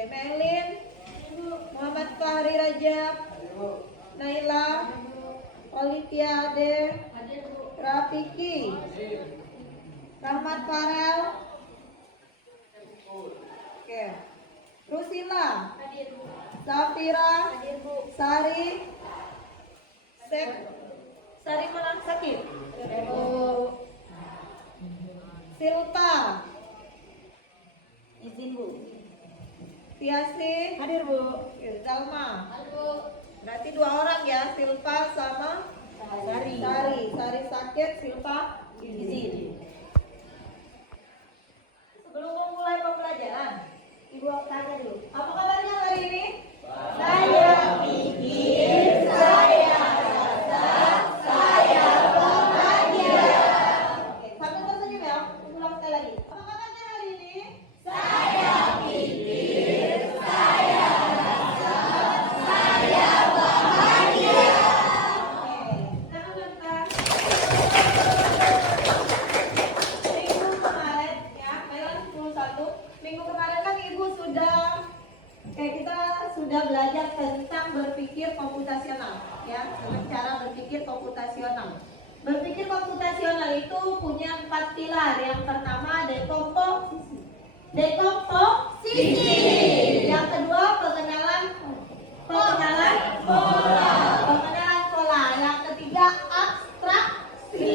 Oke, Melin, Muhammad Fahri Rajab, Naila, Olivia Ade, Rafiki, Rahmat Farel, oke, Rusila, Safira, Sari, Sari Malang Sakit, Silpa, izin Bu, Tiasi, hadir Bu, Zalma, berarti 2 orang ya, Silpa sama Sari sakit, Silpa izin. Sebelum memulai pembelajaran, Ibu tanya dulu, apa kabarnya hari ini? Saya pikir, saya rasa, saya bahagia. Oke, sambil tersenyum ya, ulang sekali lagi. Apa kabarnya hari ini? Saya pikir, saya rasa, saya bahagia. Oke, jangan lupa. Minggu kemarin ya, Thailand 11. Minggu kemarin kan Ibu kita sudah belajar tentang berpikir komputasional ya, cara berpikir komputasional. Berpikir komputasional itu punya 4 pilar. Yang pertama dekomposisi. Yang kedua pengenalan pola. Yang ketiga abstraksi.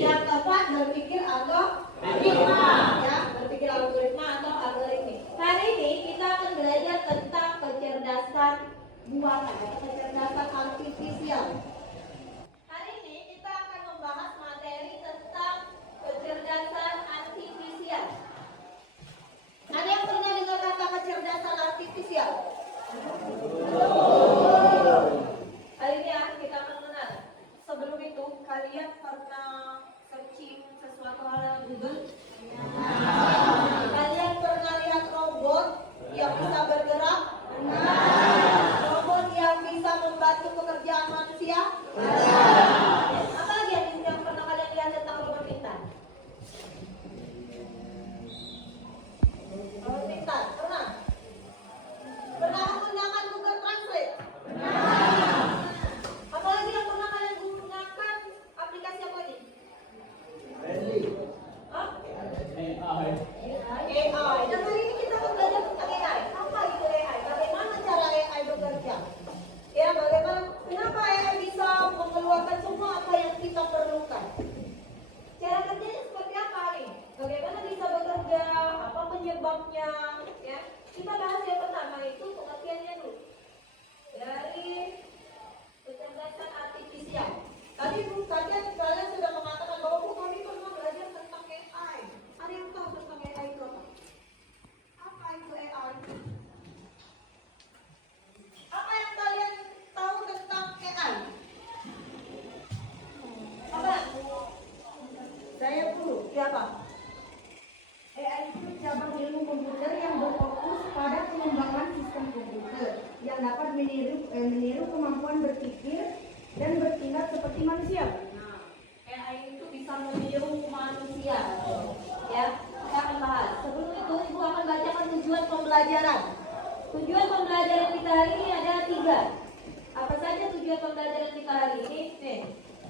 Yang keempat berpikir algoritma ya, berpikir algoritma atau algoritmik. Hari ini kita akan belajar tentang kecerdasan buatan atau kecerdasan artifisial. Hari ini kita akan membahas materi tentang kecerdasan artifisial. Ada yang pernah dengar kata kecerdasan artifisial? Hari ini ya kita akan mengenal. Sebelum itu kalian pernah searching sesuatu hal yang Google? Kalian pernah lihat robot yang bisa bergerak? Robot yang bisa membantu pekerjaan manusia? Apa lagi yang pernah kalian lihat tentang robot pintar? Robot pintar, pernah? Pernah menggunakan Google Translate? Apa lagi yang pernah kalian gunakan aplikasi apa ini? AI. Dan hari ini kita akan belajar tentang AI. Apa itu AI? Bagaimana cara AI bekerja? Ya, kenapa AI bisa mengeluarkan semua apa yang kita perlukan? Cara kerjanya seperti apa nih? Bagaimana bisa bekerja? Apa penyebabnya? Ya, kita bahas yang pertama itu pengertiannya dulu. Dari kecerdasan artifisial. Tadi kalian sudah mengatakan bahwa kami pernah belajar tentang AI. Ada yang tahu tentang AI itu apa? Apa itu AI? Apa yang kalian tahu tentang AI? Apa? Saya dulu. Siapa? AI itu cabang ilmu komputer yang berfokus pada pengembangan sistem komputer yang dapat meniru kemampuan berpikir dan bertindak seperti manusia. Nah, AI itu bisa meniru manusia. Ya, saya akan bahas. Sebelum itu, Ibu akan bacakan tujuan pembelajaran. Tujuan pembelajaran kita hari ini ada 3. Apa saja tujuan pembelajaran kita hari ini? Nih,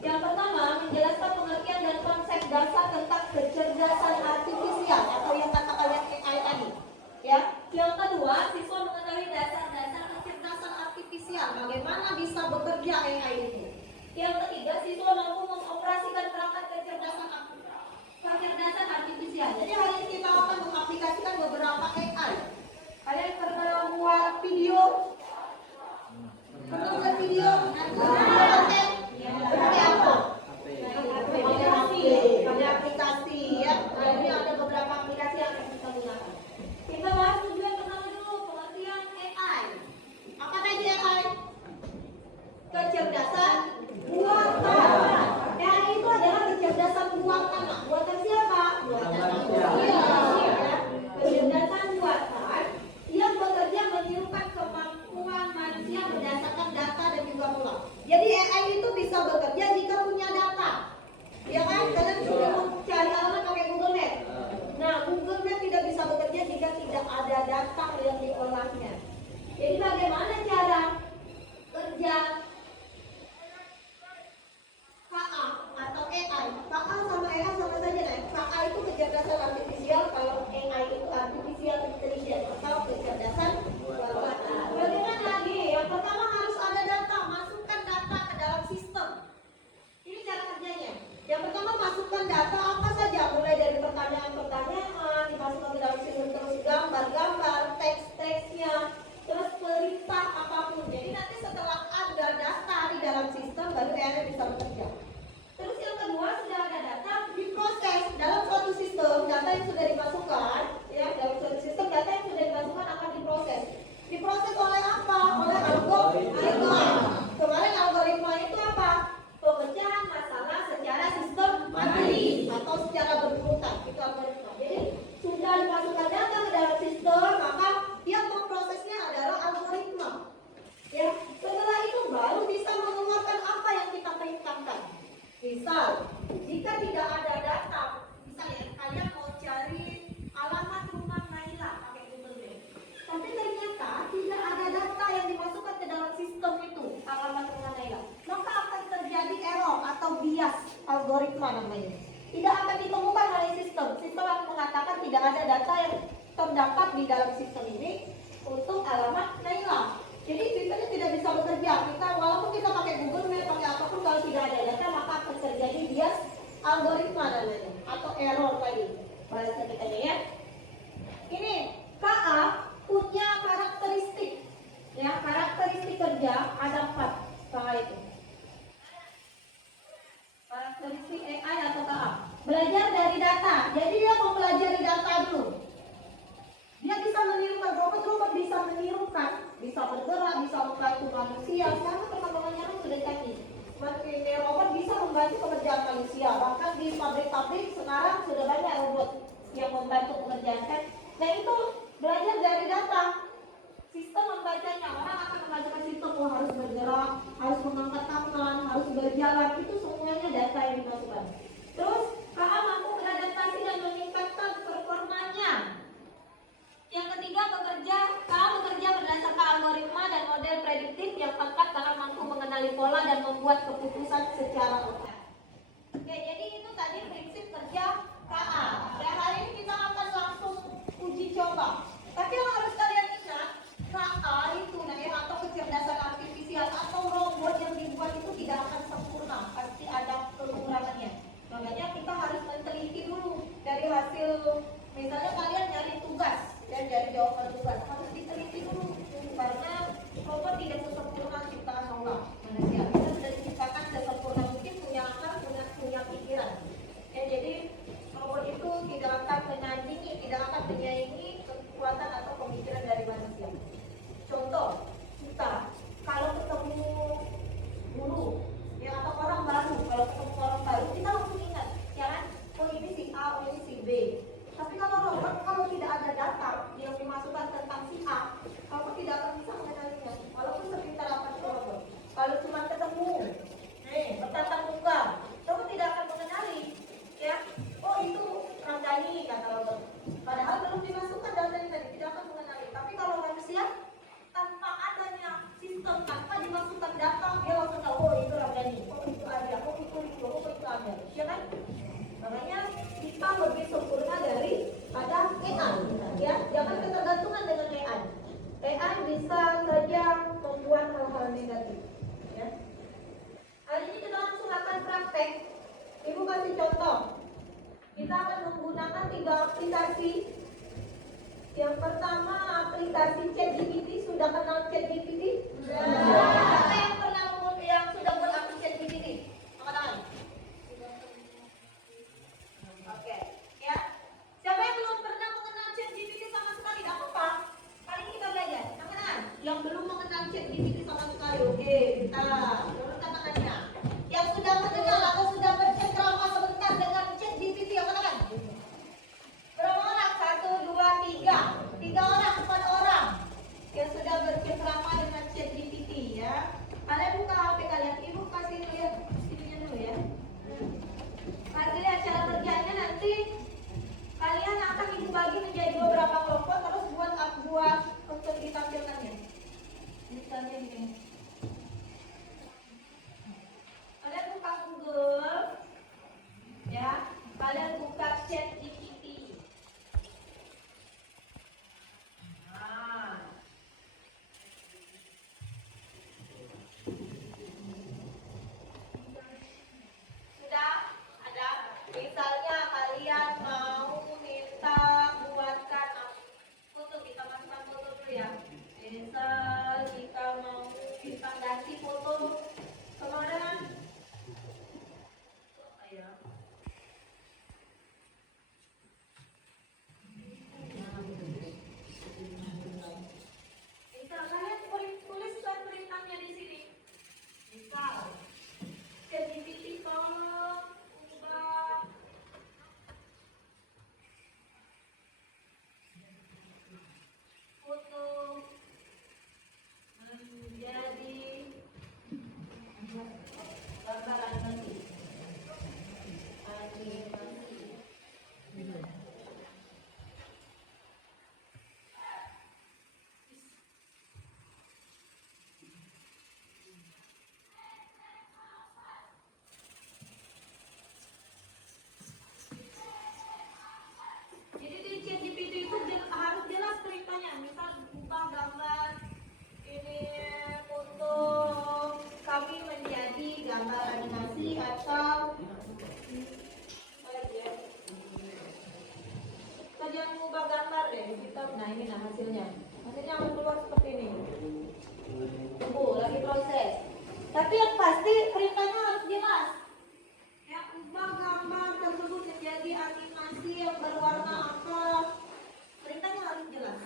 yang pertama menjelaskan pengertian dan konsep dasar tentang kecerdasan artifisial atau yang kata kalian AI tadi. Ya, yang kedua siswa mengetahui dasar-dasar kecerdasan artifisial, bagaimana bisa bekerja AI ini. Yang ketiga siswa mampu mengoperasikan perangkat kecerdasan artifisial. Jadi hari ini kita akan mengaplikasikan beberapa AI. Kalian pernah buat video? Pernah buat video? Pakai apa? Pakai aplikasi. yang sudah dimasukkan, ya dalam suatu sistem data yang sudah dimasukkan akan diproses. Diproses oleh apa? Oleh algoritma. Kemarin algoritma itu apa? Pemecahan masalah secara sistematik atau secara berurutan. Itu algoritma. Jadi sudah dimasukkan data ke dalam sistem, maka yang memprosesnya adalah algoritma. Ya, setelah itu baru bisa mengeluarkan apa yang kita perintahkan. Misal, jika tidak ada data, misalnya kalian mau cari alamat rumah Naila pakai Google Maps, tapi ternyata tidak ada data yang dimasukkan ke dalam sistem itu alamat rumah Naila, maka akan terjadi error atau bias algoritma namanya. Tidak akan ditemukan oleh sistem. Sistem akan mengatakan tidak ada data yang terdapat di dalam sistem ini untuk alamat Naila. Jadi sistemnya tidak bisa bekerja. Kita walaupun kita pakai Google Maps, pakai apapun, kalau tidak ada data maka akan terjadi bias algoritma namanya atau error tadi bahasa kita ya. Ini KA punya karakteristik, ya karakteristik kerja ada 4 KA itu. Karakteristik AI atau KA belajar dari data. Jadi dia mempelajari data dulu. Dia bisa menirukan, robot bisa menirukan, bisa bergerak, bisa membantu manusia. Sekarang perkembangannya kan sudah canggih. Semakin robot bisa membantu pekerjaan manusia. Bahkan di pabrik-pabrik sekarang sudah banyak robot yang membantu pekerjaan kan. Nah itu belajar dari data. Sistem membacanya, orang akan membacakan sistem, oh, harus bergerak, harus mengangkat tangan, harus berjalan, itu semuanya data yang dimasukkan. Terus KA mampu beradaptasi dan meningkatkan performanya. Yang ketiga, KA bekerja berdasarkan algoritma dan model prediktif. Yang keempat, KA mampu mengenali pola dan membuat keputusan secara otomatis. Oke, jadi itu tadi prinsip kerja KA. Dan hari ini kita akan langsung uji coba. Tapi yang harus kalian ingat, KA itu atau kecerdasan artifisial atau robot yang dibuat itu tidak akan sempurna, pasti ada kekurangannya. Makanya kita harus meneliti dulu dari hasil, misalnya kalian nyari tugas dan dari jawaban tugas harus diteliti dulu, karena robot tidak sesempurna ciptaan Allah manusia. Kita sudah diciptakan sesempurna mungkin, punya akal, punya pikiran. Ya, jadi robot itu tidak akan menandingi, tidak akan menyaingi kekuatan atau pemikiran dari manusia. Contoh, kita kalau ketemu guru ya atau orang baru, kalau ketemu orang baru kita langsung ingat, ya kan? Oh ini si A, oh ini si B. Tapi kalau robot, kalau tidak ada data yang dimasukkan tentang si A, robot tidak akan bisa mengenalinya. Walaupun sepintar apa itu robot, kalau cuma ketemu, bertatap muka, robot tidak akan mengenali, ya. Oh itu Ramdhani kata robot. Padahal belum dimasukkan datanya tadi, tidak akan mengenali. Tapi kalau manusia, tanpa adanya sistem, tanpa dimasukkan data, dia langsung tahu, oh itu Ramdhani, oh itu Arya, oh itu Amel, ya kan? Makanya kita lebih sempurna daripada AI, ya. Jangan ketergantungan dengan AI. AI bisa saja membuat hal-hal negatif, ya. Hari ini kita langsung akan praktek. Ibu kasih contoh. Kita akan menggunakan 3 aplikasi. Yang pertama aplikasi ChatGPT. Sudah kenal ChatGPT? Siapa yang pernah yang sudah buat aplikasi ChatGPT? Angkat tangan. Oke, ya. Siapa yang belum pernah mengenal ChatGPT sama sekali? Tidak apa-apa. Kali ini kita belajar. Angkat tangan. Yang belum mengenal ChatGPT sama sekali. Oke, kita turunkan tangannya. Yang sudah mengenal atau sudah bercengkrama sebentar dengan ChatGPT, angkat tangan. Berapa orang? 1, 2, 3. 3 orang, 4 orang yang sudah bercengkrama dengan ChatGPT, ya. jangan mengubah gambar deh. Kita, nah ini nah hasilnya. Hasilnya akan keluar seperti ini. Tunggu, lagi proses. Tapi yang pasti perintahnya harus jelas. Ya, ubah gambar tersebut menjadi animasi yang berwarna apa. Perintahnya harus jelas.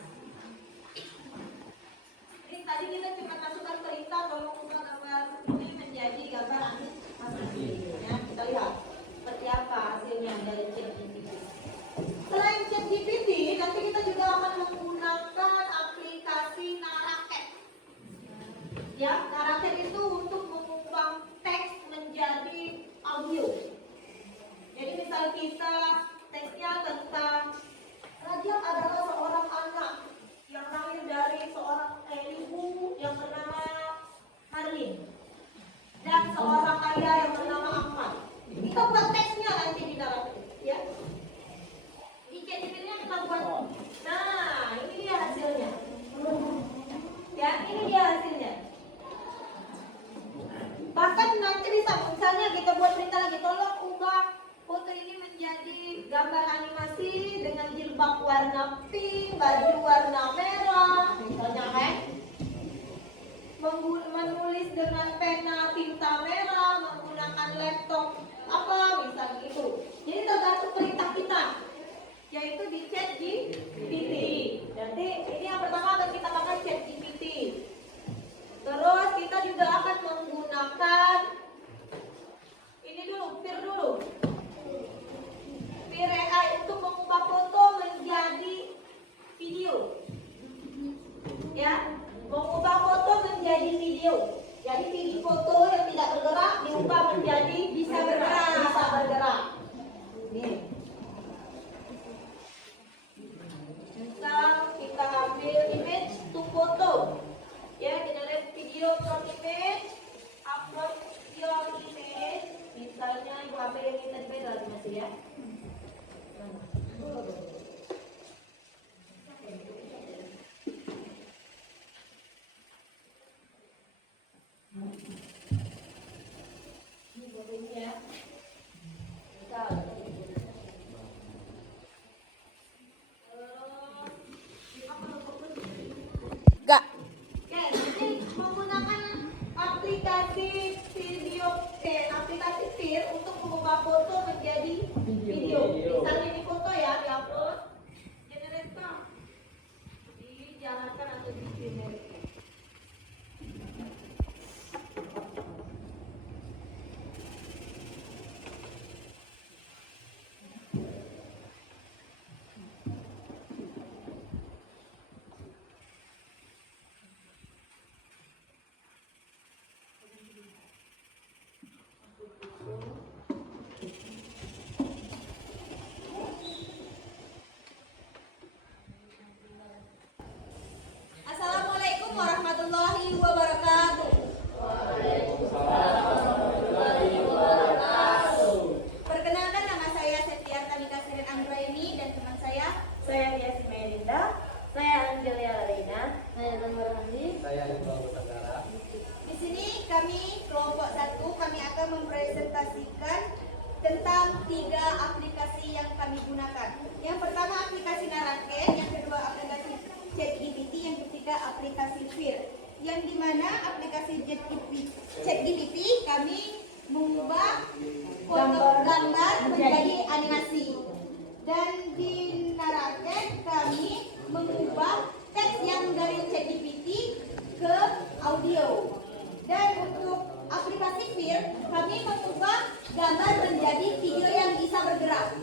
Ini tadi kita cuma masukkan perintah kalau ubah gambar ini menjadi gambar animasi. Ya, kita lihat seperti apa hasilnya dari ChatGPT. Selain ChatGPT, nanti kita juga akan menggunakan aplikasi Naraket. Ya, Naraket itu untuk mengubah teks menjadi audio. Jadi misal kita teksnya tentang Raja adalah seorang anak yang lahir dari seorang ibu yang bernama Marlin dan seorang ayah yang bernama Ahmad. Kita buat teksnya nanti di Naraket, ya. Di ChatGPT-nya kita buat. Nah, ini dia hasilnya. Ya, ini dia hasilnya. Bahkan nanti bisa misalnya kita buat perintah lagi, tolong ubah foto ini menjadi gambar animasi dengan jilbab warna pink, baju warna merah, misalnya kan. Menulis dengan pena tinta merah, menggunakan laptop apa, misal gitu. Jadi tergantung perintah kita, yaitu di ChatGPT. Nanti ini yang pertama akan kita pakai ChatGPT. Terus kita juga akan menggunakan ini dulu, Pir dulu. Pir AI untuk mengubah foto menjadi video. Ya, mengubah foto menjadi video. Jadi video foto yang tidak bergerak diubah menjadi bisa bergerak. Bisa bergerak. Nih. Misal kita ambil image to foto. Ya, generate video from image, upload your image. Misalnya ibu ambil yang kita beda lagi masih ya. Ini fotonya ya. Misal. Gak. Oke, jadi menggunakan aplikasi aplikasi Pir untuk mengubah foto menjadi video. Misalnya ini foto ya, diupload, generate song, dijalankan atau di generate. Assalamualaikum warahmatullahi wabarakatuh. Perkenalkan, nama saya Septiarta Nikasirin Anggraini dan teman saya Yasmin Melinda, saya Angelia Larina, saya Nur Handi, Saya Iqbal Tenggara. Di sini kami kelompok 1 kami akan mempresentasikan tentang 3 aplikasi yang kami gunakan. Yang pertama aplikasi Naraket, yang kedua aplikasi ChatGPT, yang ketiga aplikasi Pir. Yang dimana aplikasi ChatGPT kami mengubah foto gambar menjadi animasi. Dan di Naraket kami mengubah teks yang dari ChatGPT ke audio. Dan untuk aplikasi Pir kami mengubah gambar menjadi video yang bisa bergerak.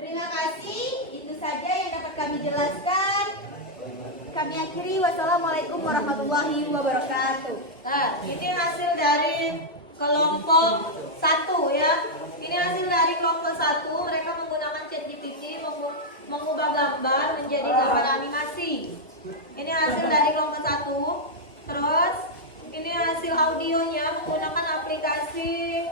Terima kasih, itu saja yang dapat kami jelaskan. Kami akhiri, wassalamualaikum warahmatullahi wabarakatuh. Nah, ini hasil dari kelompok 1 ya. Ini hasil dari kelompok 1, mereka menggunakan ChatGPT mengubah gambar menjadi gambar animasi. Ini hasil dari kelompok 1. Terus ini hasil audionya menggunakan aplikasi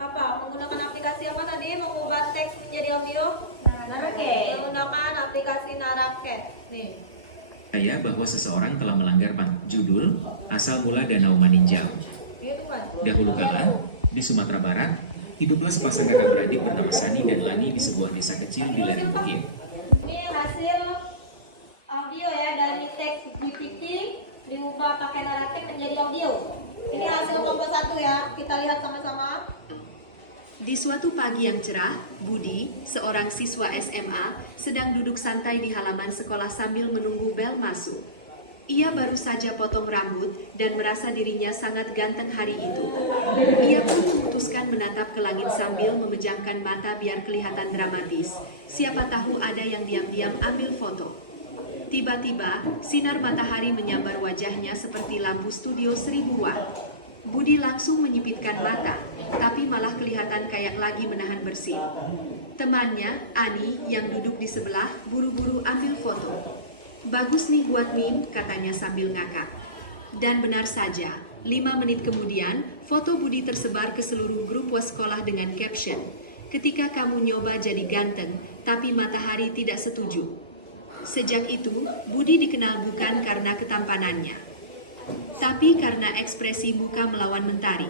apa? Menggunakan aplikasi apa tadi? Mengubah teks menjadi audio? Naraket. Menggunakan aplikasi Naraket. Nih. Percaya bahwa seseorang telah melanggar judul asal mula Danau Maninjau. Gitu kan? Dahulu kala, di Sumatera Barat, Hiduplah sepasang kakak beradik bernama Sani dan Lani di sebuah desa kecil di lereng bukit. Ini hasil audio ya, dari teks GPT diubah pakai naratif menjadi audio. Ini hasil kelompok 1 ya, kita lihat sama-sama. Di suatu pagi yang cerah, Budi, seorang siswa SMA, sedang duduk santai di halaman sekolah sambil menunggu bel masuk. Ia baru saja potong rambut dan merasa dirinya sangat ganteng hari itu. Ia pun memutuskan menatap ke langit sambil memejamkan mata biar kelihatan dramatis. Siapa tahu ada yang diam-diam ambil foto. Tiba-tiba, sinar matahari menyambar wajahnya seperti lampu studio 1000 watt. Budi langsung menyipitkan mata, tapi malah kelihatan kayak lagi menahan bersin. Temannya, Ani, yang duduk di sebelah, buru-buru ambil foto. "Bagus nih buat meme," katanya sambil ngakak. Dan benar saja, 5 menit kemudian, foto Budi tersebar ke seluruh grup sekolah dengan caption, "Ketika kamu nyoba jadi ganteng, tapi matahari tidak setuju." Sejak itu, Budi dikenal bukan karena ketampanannya, tapi karena ekspresi muka melawan mentari.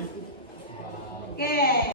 Oke.